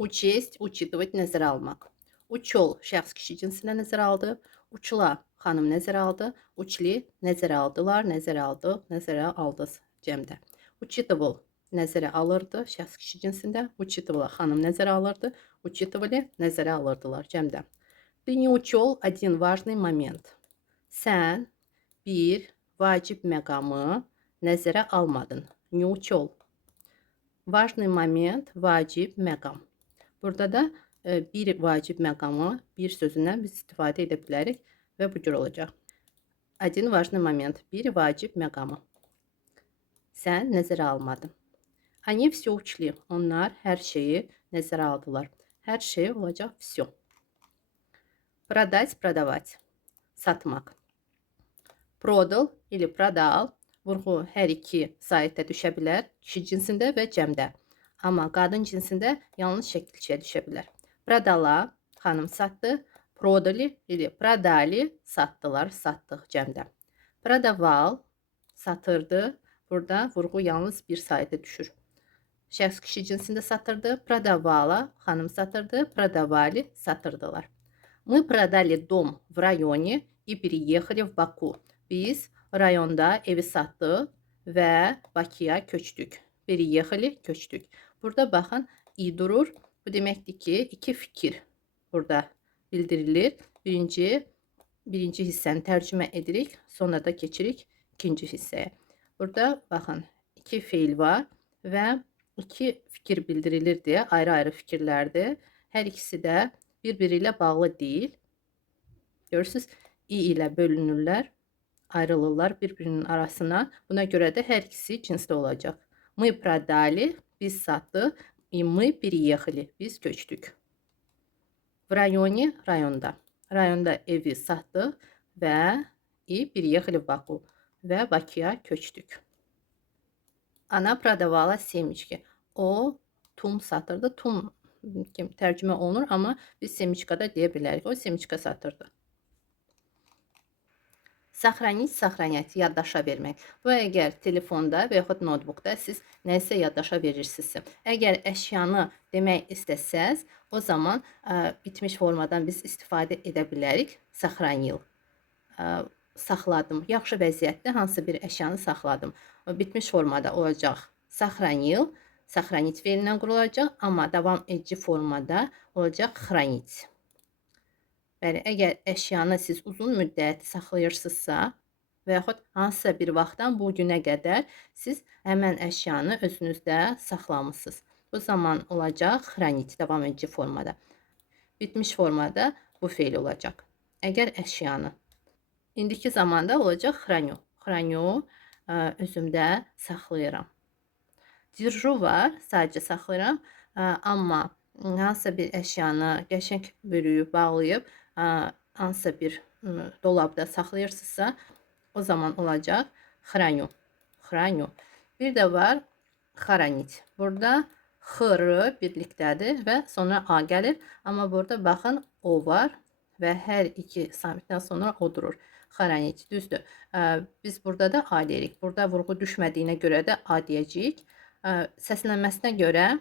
Учесть, учитывать, nəzərə almaq. Учел şəxs kişi cinsinə nəzərə aldı. Uçla xanım nəzərə aldı. Uçli nəzərə aldılar, nəzərə aldıq, nəzərə aldız cəmdə. Учитывал nəzərə alırdı şəxs kişi cinsində. Учитывала xanım nəzərə alırdı. Учитывали nəzərə alırdılar cəmdə. Ты не учел один важный момент. Sən bir vacib məqamı nəzərə almadın. Не учел. Важный момент, vacib məqam. Burada da bir vacib məqamı bir sözündən biz istifadə edə bilərik və bu cür olacaq. Один важный момент, bir vacib məqamı. Sən nəzərə almadın. Они все учли. Onlar hər şeyi nəzərə aldılar. Hər şey olacaq все. Продать, продавать. Satmaq. Продал или продал. Vurğu hər iki saitdə düşə bilər. Kişi cinsində və cəmdə. Amma qadın cinsində yalnız şəkilçiyə düşə bilər. Продала, xanım satdı. Продали или продали, satdılar, satdıq cəmdə. Продавал, satırdı. Burada vurğu yalnız bir sayda düşür. Şəxs kişi cinsində satırdı. Продавала, xanım satırdı. Продавали, satırdılar. Мы продали дом в районе и переехали в Баку. Biz rayonda evi satdıq və Bakıya köçdük. Переехали, köçdük. Burada baxın, i durur. Bu deməkdir ki, iki fikir burada bildirilir. Birinci hissəni tərcümə edirik, sonra da keçirik ikinci hissəyə. Burada baxın, iki feil var və iki fikir bildirilir deyə ayrı-ayrı fikirlərdir. Hər ikisi də bir-biri ilə bağlı deyil. Görürsünüz, i ilə bölünürlər, ayrılırlar bir-birinin arasına. Buna görə də hər ikisi cinsli olacaq. Мы продали, biz satdıq. И мы переехали, biz köçdük. В районе, rayonda. Rayonda evi satdıq və переехали в Баку və Bakıya köçdük. Ana продавала семечки. O tum satırdı. Tum tərcümə olunur, amma biz semiçkada deyə bilərik. O semiçka satırdı. Сохранить, сохранять, yaddaşa vermək. Bu əgər telefonda və yaxud notebookda siz nəsə yaddaşa verirsinizsə. Əgər əşyanı demək istəsəz, o zaman bitmiş formadan biz istifadə edə bilərik. Сохранил. Saxladım. Yaxşı vəziyyətdə hansı bir əşyanı saxladım. Bitmiş formada olacaq. Сохранил. Сохранить feilindən qurulacaq, amma davam edici formada olacaq хранить. Bəli, əgər əşyanı siz uzun müddət saxlayırsınızsa və yaxud hansısa bir vaxtdan bu günə qədər siz həmən əşyanı özünüzdə saxlamısınız. Bu zaman olacaq хранить davam edici formada. Bitmiş formada bu feil olacaq. Əgər əşyanı. İndiki zamanda olacaq храню. Храню özümdə saxlayıram. Держу var, sadəcə saxlayıram, amma hansısa bir əşyanı qəşəng bölüyüb, bağlayıb hansısa bir dolabda saxlayırsınızsa, o zaman olacaq храню. Храню. Bir də var хоронить. Burada xr birlikdədir və sonra a gəlir. Amma burada baxın o var və hər iki samitdən sonra o durur. Хоронить. Düzdür. Biz burada da a deyirik. Burada vurğu düşmədiyinə görə də a deyəcəyik. Səslənməsinə görə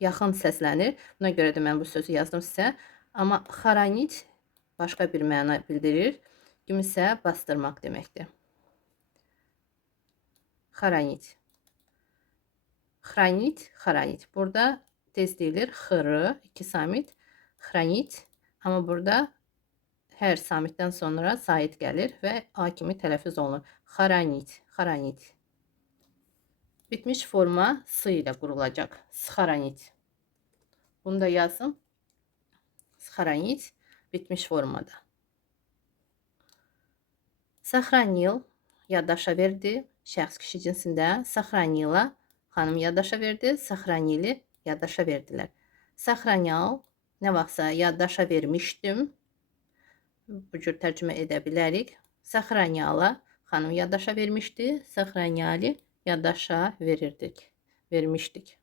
yaxın səslənir. Buna görə də mən bu sözü yazdım sizə. Amma хоронить başqa bir məna bildirir. Kimisə bastırmaq deməkdir. Хоронить. Хранить, хоронить. Burada tez deyilir. Xr, iki samit. Хранить. Amma burada hər samitdən sonra sait gəlir və a kimi tələffüz olunur. Хоронить, хоронить. Bitmiş forma s ilə qurulacaq. Схоронить. Bunu da yazın. Схоронить bitmiş formada. Сохранил yaddaşa verdi. Şəxs kişi cinsində. Сохранила xanım yaddaşa verdi. Сохранили yaddaşa verdilər. Сохранял nə vaxtsa yaddaşa vermişdim. Bu cür tərcümə edə bilərik. Сохраняла xanım yaddaşa vermişdi. Сохраняли yaddaşa vermişdik.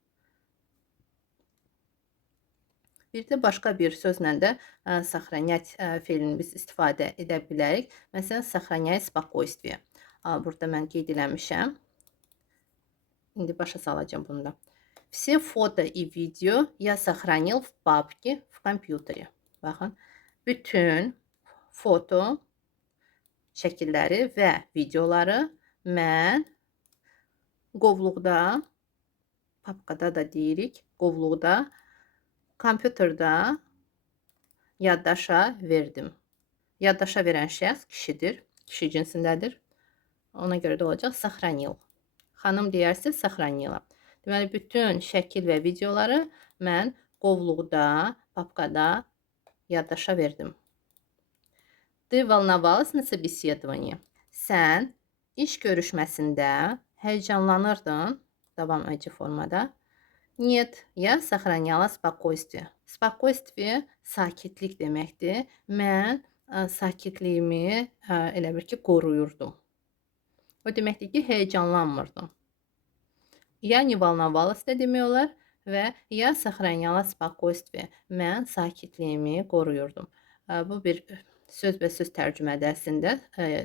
Bir də başqa bir sözlə də сохранять feilini biz istifadə edə bilərik. Məsələn, сохранять спокойствие. Burada mən qeyd eləmişəm. İndi başa salacağım bunu da. Все фото и видео я сохранил в папке в компьютере. Baxın, bütün foto şəkilləri və videoları mən qovluqda, papkada da deyirik, qovluqda, kompüterdə yaddaşa verdim. Yaddaşa verən şəxs kişidir, kişi cinsindədir. Ona görə də olacaq сохранил. Xanım deyərsə сохранила. Deməli, bütün şəkil və videoları mən qovluqda, papkada yaddaşa verdim. Ты волновалась на собеседовании? Sən iş görüşməsində həyecanlanırdın, davam edici formada. Нет, я сохраняла спокойствие. Spokойствие sakitlik deməkdir. Mən sakitliyimi elə bil ki, qoruyurdum. O deməkdir ki, həyecanlanmırdım. Я не волновалась da demək olar və я сохраняла спокойствие. Mən sakitliyimi qoruyurdum. Bu bir söz tərcümədə əslində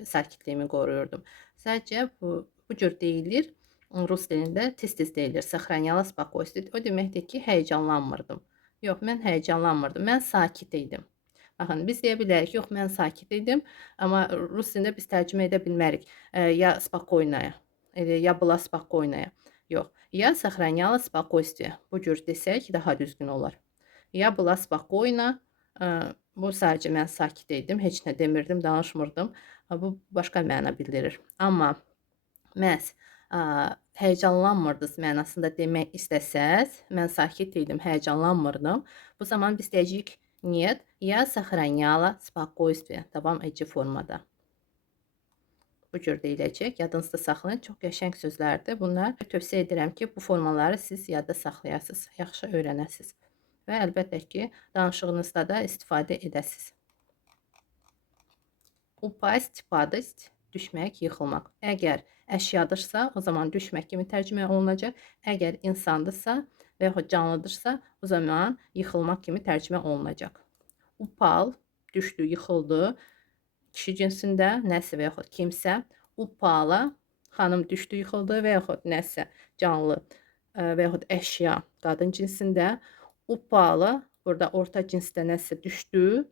sakitliyimi qoruyurdum. Sadəcə bu cür deyilir. Rus dilində tez-tez deyilir. Сохраняла спокойствие. O deməkdir ki, həyecanlanmırdım. Yox, mən həyecanlanmırdım. Mən sakit idim. Baxın, biz deyə bilərik, yox, mən sakit idim, amma rus dilində biz tərcümə edə bilmərik. Я спокойная, я была спокойная. Yox, я сохраняла спокойствие. Bu cür desək daha düzgün olar. Я была спокойна. Bu sadəcə mən sakit idim, heç nə demirdim, danışmırdım. Bu başqa məna bildirir. Amma məhz həyecanlanmırdınız mənasında demək istəsəz, mən sakit idim, həyecanlanmırdım. Bu zaman biz deyəcəyik, нет, я сохраняла спокойствие. Davam edici formada. Bu cür deyiləcək. Yadınızda saxlayın. Çox qəşəng sözlərdir. Bunlar tövsiyə edirəm ki, bu formaları siz yadda saxlayasınız, yaxşı öyrənəsiniz. Və əlbəttə ki, danışığınızda da istifadə edəsiniz. Упасть, падать, düşmək, yıxılmaq. Əgər əşyadırsa, o zaman düşmək kimi tərcümə olunacaq. Əgər insandırsa və yaxud canlıdırsa, o zaman yıxılmaq kimi tərcümə olunacaq. Upal, düşdü, yıxıldı. Kişi cinsində nəsə və yaxud kimsə. Upala, xanım düşdü, yıxıldı və yaxud nəsə canlı və yaxud əşya qadın cinsində. Upala, burada orta cinsdə nəsə düşdü.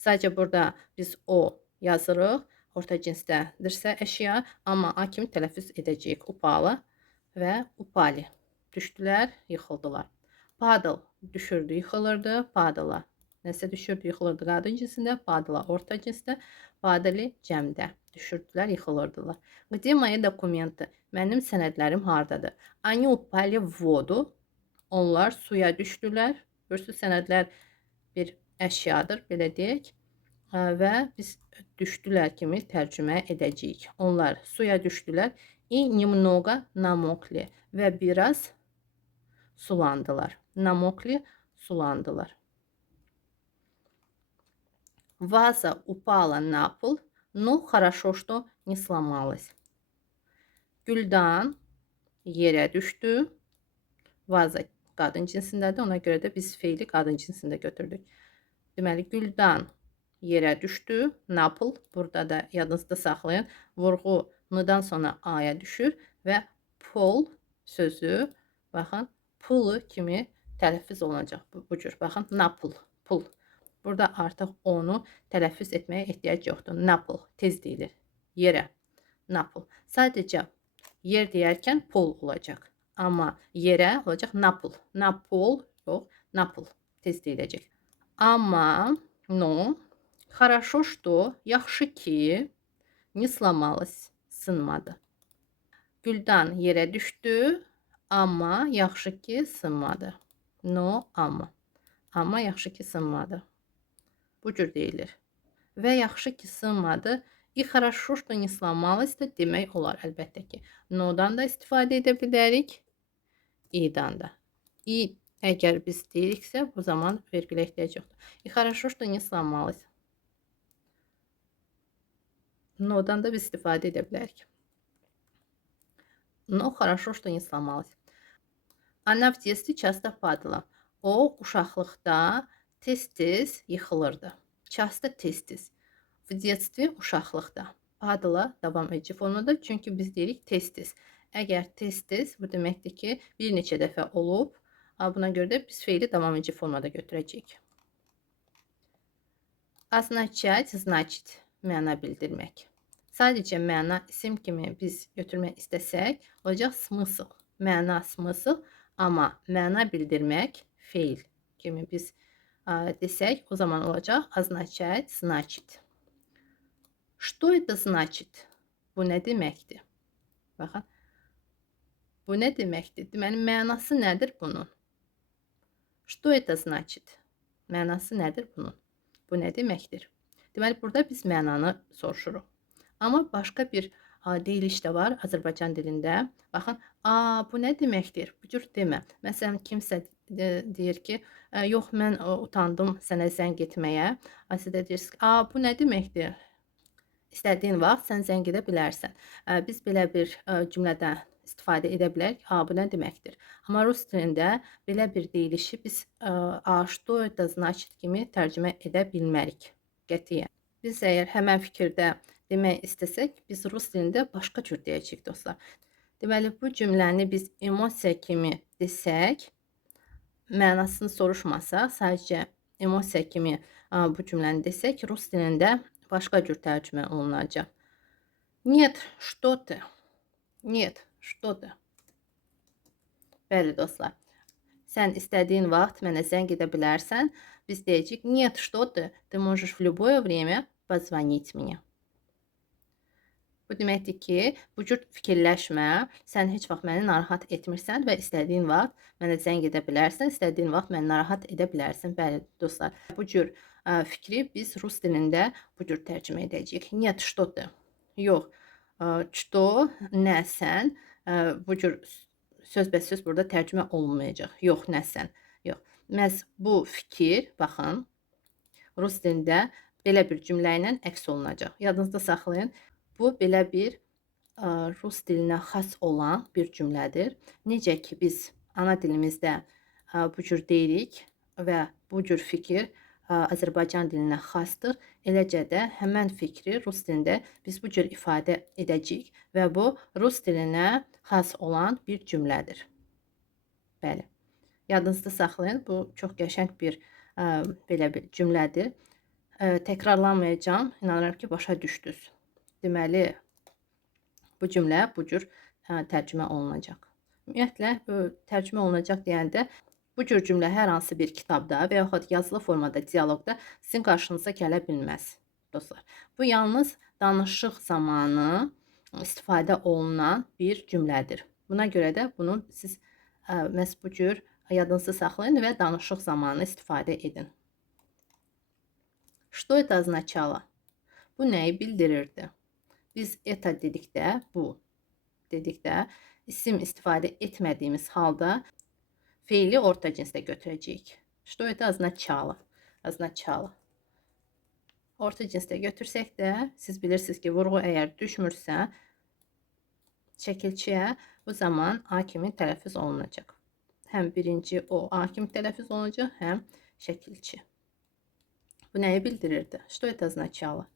Sadəcə burada biz o yazırıq. Orta cinsdədirsə əşya, amma a kimi tələffüz edəcəyik. Upala və upali. Düşdülər, yıxıldılar. Padl, düşürdü, yıxılırdı. Padıla, nəsə düşürdü, yıxılırdı qadın cinsində. Padıla, orta cinsdə. Padli, cəmdə. Düşürdülər, yıxılırdılar. Где мои документы? Mənim sənədlərim hardadır? Они упали в воду. Onlar suya düşdülər. Görürsünüz, sənədlər bir əşyadır, belə deyək. Və biz düşdülər kimi tərcümə edəcəyik. Onlar suya düşdülər. И немного намокли. Və biraz sulandılar. Намокли, sulandılar. Ваза упала на пол, но хорошо, что не сломалась. Güldan yerə düşdü. Vaza qadın cinsindədir. Ona görə də biz feili qadın cinsində götürdük. Deməli, Güldan yerə düşdü. Napıl. Burada da yadınızda saxlayın. Vurğu n-dan sonra a-ya düşür və pol sözü, baxın, pulu kimi tələffüz olunacaq. Bu cür, baxın, napıl, pul. Burada artıq onu tələffüz etməyə ehtiyac yoxdur. Napıl, tez deyilir. Yerə, napıl. Sadəcə yer deyərkən pol olacaq. Amma yerə olacaq napıl. Napol, yox, napıl. Tez deyiləcək. Amma, no, хорошо, что, yaxşı ki, не сломалась, sınmadı. Güldan yerə düşdü, amma yaxşı ki, sınmadı. No, amma. Amma yaxşı ki, sınmadı. Bu cür deyilir. Və yaxşı ki, sınmadı. И хорошо, что не сломалась da demək olar əlbəttə ki. No-dan da istifadə edə bilərik. I-dan da. I əgər biz deyiriksə, bu zaman vergilə ehtiyac yoxdur. И хорошо, что не сломалась. No-dan da biz istifadə edə bilərik. Но хорошо, что не сломалась. Она в детстве часто падала. O uşaqlıqda tez-tez yıxılırdı. Часто tez-tez. В детстве uşaqlıqda. Падала davam edici formada. Çünki biz deyirik tez-tez. Əgər tez-tez, bu deməkdir ki, bir neçə dəfə olub. Buna görə də biz feili davam edici formada götürəcəyik. Означать, значит, məna bildirmək. Sadəcə məna isim kimi biz götürmək istəsək, olacaq smысl. Məna, smысl, amma məna bildirmək feil kimi biz desək, o zaman olacaq означать, значит. Что это значит? Bu nə deməkdir? Baxın. Bu nə deməkdir? Deməli, mənası nədir bunun? Что это значит? Mənası nədir bunun? Bu nə deməkdir? Deməli, burada biz mənanı soruşuruq. Amma başqa bir deyiliş də var Azərbaycan dilində. Baxın, bu nə deməkdir? Bu cür demə. Məsələn, kimsə deyir ki, yox, mən utandım sənə zəng etməyə. Siz də deyirsiniz, bu nə deməkdir? İstədiyin vaxt sən zəng edə bilərsən. Biz belə bir cümlədən istifadə edə bilərik. Bu nə deməkdir? Amma rus dilində belə bir deyilişi biz что это значит kimi tərcümə edə bilmərik. Qətiyyən. Biz əgər həmən fikirdə demək istəsək, biz rus dilində başqa cür deyəcəyik, dostlar. Deməli, bu cümləni biz emosiya kimi desək, mənasını soruşmasaq, sadəcə emosiya kimi bu cümləni desək, rus dilində başqa cür tərcümə olunacaq. Нет, что ты? Нет, что ты? Bəli, dostlar. Sən istədiyin vaxt mənə zəng edə bilərsən. Biz deyəcəyik, нет, что ты? Ты можешь в любое время позвонить мне. Bu deməkdir ki, bu cür fikirləşmə, sən heç vaxt məni narahat etmirsən və istədiyin vaxt mənə zəng edə bilərsən, istədiyin vaxt məni narahat edə bilərsən. Bəli, dostlar, bu cür fikri biz rus dilində bu cür tərcümə edəcəyik. Нет, что ты? Yox, что, nə sən, bu cür sözbəsöz burada tərcümə olunmayacaq. Yox, nə sən, yox. Məhz bu fikir, baxın, rus dilində belə bir cümlə ilə əks olunacaq. Yadınızda saxlayın. Bu belə bir rus dilinə xas olan bir cümlədir. Necə ki biz ana dilimizdə bu cür deyirik və bu cür fikir Azərbaycan dilinə xasdır. Eləcə də həmən fikri rus dilində biz bu cür ifadə edəcəyik və bu rus dilinə xas olan bir cümlədir. Bəli. Yadınızda saxlayın. Bu çox qəşəng bir belə bir cümlədir. Təkrarlanmayacağam. İnanıram ki, başa düşdünüz. Deməli, bu cümlə bu cür tərcümə olunacaq. Ümumiyyətlə, tərcümə olunacaq deyəndə, bu cür cümlə hər hansı bir kitabda və yaxud yazılı formada, dialoqda sizin qarşınıza gələ bilməz, dostlar. Bu yalnız danışıq zamanı istifadə olunan bir cümlədir. Buna görə də bunu siz məhz bu cür yadınızda saxlayın və danışıq zamanı istifadə edin. Что это означало? Bu nəyi bildirirdi? Biz это dedikdə, bu dedikdə isim istifadə etmədiyimiz halda feili orta cinsdə götürəcəyik. Что это означало? Означало. Orta cinsdə götürsək də, siz bilirsiniz ki, vurğu əgər düşmürsə, şəkilçiyə bu zaman A kimi tələffüz olunacaq. Həm birinci o A kimi tələffüz olunacaq, həm şəkilçi. Bu nəyi bildirirdi? Что это означало?